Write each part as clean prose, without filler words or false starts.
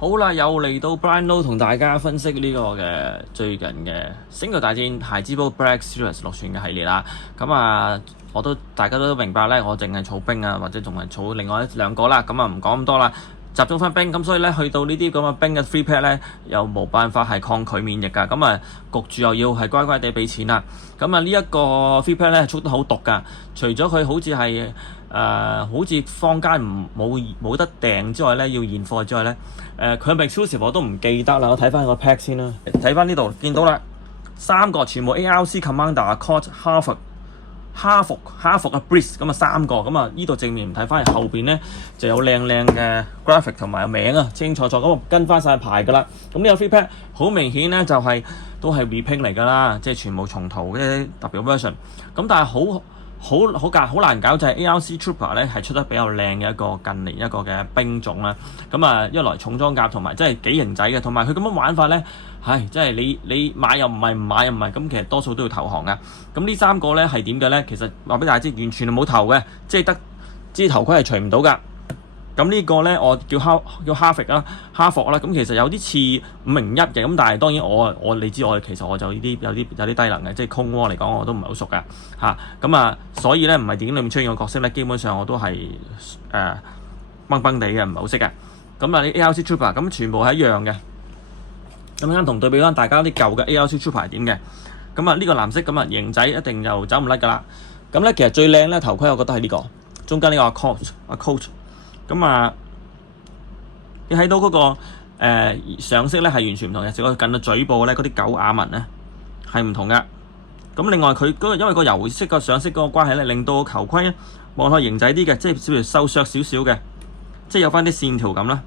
好啦，又嚟到 Brian Low 同大家分析呢個嘅最近嘅《星球大戰孩之寶 Black Series》6傳嘅系列啦。咁啊，大家都明白咧，我淨係儲兵啊，或者仲係儲另外一兩個啦。咁啊，唔講咁多啦，集中翻兵。咁所以咧，去到呢啲咁嘅兵嘅 free pack 咧，又冇辦法係抗拒免疫㗎。咁啊，焗住又要係乖乖地俾錢啦。咁啊，呢一個 free pack 咧係出得好毒㗎。除咗佢好似係好似坊間冇得訂之外咧，要現貨之外咧，佢係咪 exclusive 我都唔記得啦。我睇翻個 pack 先啦，睇翻呢度見到啦，3個全部 ARC Commander、Colt、哈服嘅 Breeze 咁啊3個，咁啊呢度正面唔睇翻，後邊咧就有靚嘅 graphic 同埋名啊，清楚咁啊跟翻晒牌㗎啦。咁呢個 free pack 好明顯咧就都係 reprint 嚟㗎啦，即係全部重圖嘅特別 version。咁但係好難搞就係 ARC Trooper 咧係出得比較靚嘅一個近年一個嘅兵種啦。咁啊一來重裝甲同埋即係幾型仔嘅，同埋佢咁樣玩法咧，即係你買又唔係，唔買又唔係，咁其實多數都要投降㗎。咁呢3個咧係點嘅咧？其實話俾大家知，完全係冇頭嘅，即係得支頭盔係除唔到㗎。咁呢個咧我叫哈服啦。咁其實有啲似501嘅，咁但係當然你知我其實我就呢啲有啲低能嘅，即係空窩嚟講我都唔係好熟㗎嚇。咁啊，所以咧唔係電影裏面出現嘅角色咧，基本上我都係崩地嘅，唔係好識嘅。咁啊，啲 ARC Trooper 咁全部係一樣嘅。咁啱同對比翻大家啲舊嘅 ARC Trooper 係點嘅？咁啊呢個藍色咁啊型仔一定就走唔甩㗎啦。咁咧其實最靚咧頭盔我覺得係呢個中間呢個 Colt。咁啊，你睇到嗰個上色咧係完全唔同嘅，只係近到嘴部咧嗰啲狗牙紋咧係唔同嘅。咁另外佢因為個油色個上色嗰個關係咧，令到個頭盔咧望落型仔啲嘅，即係少少收削少少嘅，即係有翻啲線條咁啦。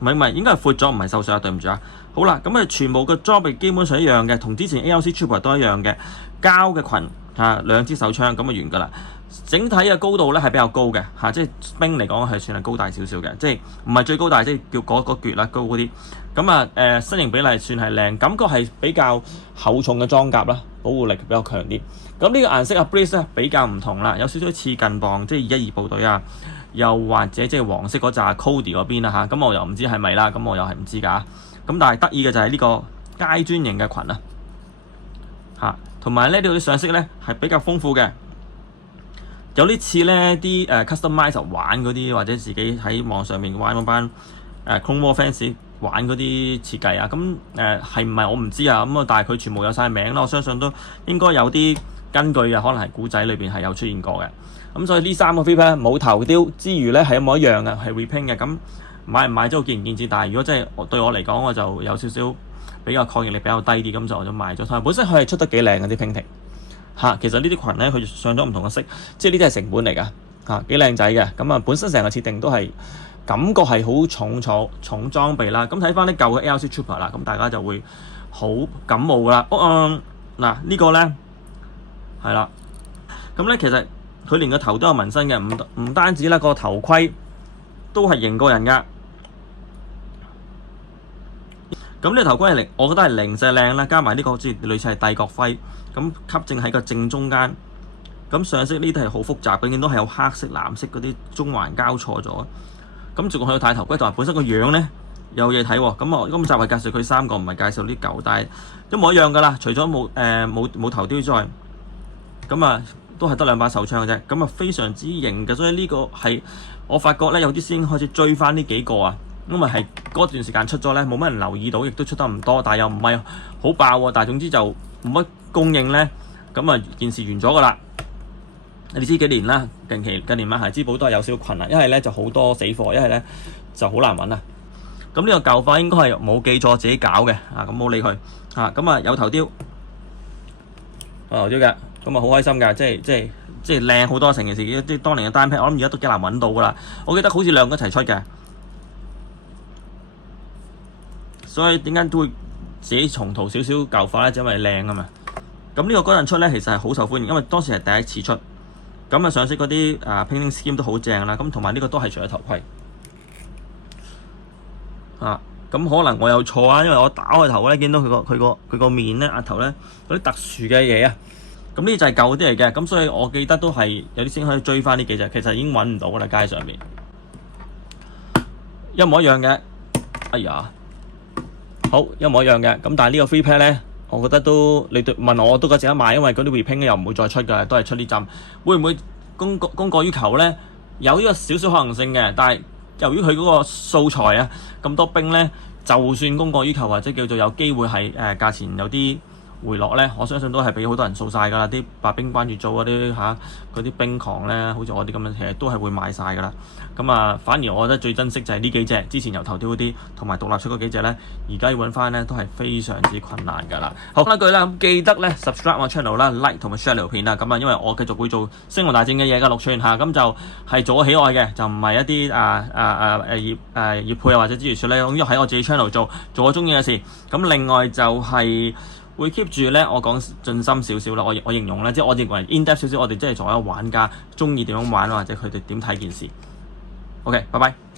唔係，應該係闊咗，唔係瘦削啊，對唔住啊。好啦，咁啊全部嘅裝備基本上一樣嘅，同之前 ARC Trooper 都一樣嘅，膠嘅裙2支手槍咁就完㗎啦。整體嘅高度咧係比較高嘅即係兵嚟講係算係高大少少嘅，即係唔係最高大，即係叫嗰橛啦高嗰啲。咁啊身形比例算係靚，感覺係比較厚重嘅裝甲啦，保護力比較強啲。咁呢個顏色Breeze咧比較唔同啦，有少少似近磅，即係212部隊啊，又或者即係黃色嗰紮 Cody 嗰邊啦咁我又唔知係咪啦，咁我又係唔知㗎。咁但係得意嘅就係呢個階磚型嘅裙同埋咧呢度啲上色咧係比較豐富嘅。有啲似咧啲customize 玩嗰啲，或者自己喺網上面玩嗰班Clone War fans 玩嗰啲設計啊，咁係唔係我唔知啊，咁但係佢全部有晒名啦，我相信都應該有啲根據嘅，可能係古仔裏邊係有出現過嘅。咁所以呢3個 free pack 冇頭雕之餘咧係一模一樣嘅，係 reprint 嘅。咁買唔買都見仁見智，但係如果真係對我嚟講，我就有少少比較抗逆力比較低啲，咁就我就買咗。同埋本身佢係出得幾靚嘅啲 painting。其實呢啲裙咧，佢上咗唔同嘅色，即係呢啲係成本嚟㗎，幾靚仔嘅。咁啊，本身成個設定都係感覺係好重裝備啦。咁睇翻啲舊嘅 ARC Trooper 啦，咁大家就會好感冒㗎啦。呢個咧係啦，咁咧其實佢連個頭都有紋身嘅，唔單止啦，個頭盔都係型過人㗎。咁呢個頭盔我覺得係零舍靚啦，加埋呢個好似類似係帝國徽，咁吸正喺個正中間。咁上色呢啲係好複雜，見到係有黑色、藍色嗰啲中環交錯咗。咁仲有戴頭盔，同埋本身個樣咧有嘢睇喎。咁我今集係介紹佢3個，唔係介紹啲舊，但係一模一樣㗎啦。除咗冇頭雕之外，咁啊都係得2把手槍嘅啫。咁啊非常之型嘅，所以呢個係我發覺咧有啲師兄開始追翻呢幾個啊。因為係嗰段時間出咗咧，冇乜人留意到，亦都出得唔多，但係又唔係好爆喎。但係總之就冇乜供應咧，咁啊件事完咗㗎啦。你知幾年啦？近年買孩之寶都係有少少困難，一係咧就好多死貨，一係咧就好難揾啦。咁呢個舊貨應該係冇記錯自己搞嘅咁冇理佢咁有頭雕，嘅，咁啊好開心㗎，即係靚好多成件事。啲當年嘅單 pack，我諗而家都幾難揾到㗎啦。我記得好似2個一齊出嘅。所以點解都會自己重塗少少舊貨咧？就因為靚啊嘛。咁呢個嗰陣出咧，其實係好受歡迎，因為當時係第一次出。咁上色嗰啲painting scheme 都好正啦。咁同埋呢個都係除咗頭盔咁可能我有錯啊，因為我打開頭咧，見到佢個面咧額頭咧有啲特殊嘅嘢啊。咁呢就係舊啲嚟嘅。咁所以我記得都係有啲先可以追翻呢幾隻，其實已經揾唔到啦，街上面一模一樣嘅。哎呀，好一模一樣嘅。咁但係呢個 free pack 咧，我覺得都你問我都覺得值得買，因為嗰啲 repaint 又唔會再出㗎，都係出呢浸。會唔會供過於求咧？有呢個少少可能性嘅，但係由於佢嗰個素材啊咁多冰咧，就算供過於求或者叫做有機會係價錢有啲回落咧，我相信都係俾好多人掃晒㗎啦。啲白冰關注組嗰啲嗰啲冰狂咧，好似我啲咁樣，其實都係會賣晒㗎啦。咁反而我覺得最珍惜就係呢幾隻，之前由頭條嗰啲同埋獨立出嗰幾隻咧，而家要揾翻咧都係非常之困難㗎啦。好一句啦，咁記得咧 subscribe 我 channel 啦 ，like 同埋 share 條片啦。咁因為我繼續會做星穹大戰嘅嘢㗎，6寸嚇，咁就係做喜愛嘅，就唔係一啲業配或者之類説咧，咁喺我自己 channel 做我中意嘅事。咁另外就係會 keep 住咧，我講盡心少少啦。我形容咧，即係我認為 in depth 少少，我哋真係作為一個玩家，中意點樣玩或者佢哋點睇件事。OK，拜拜。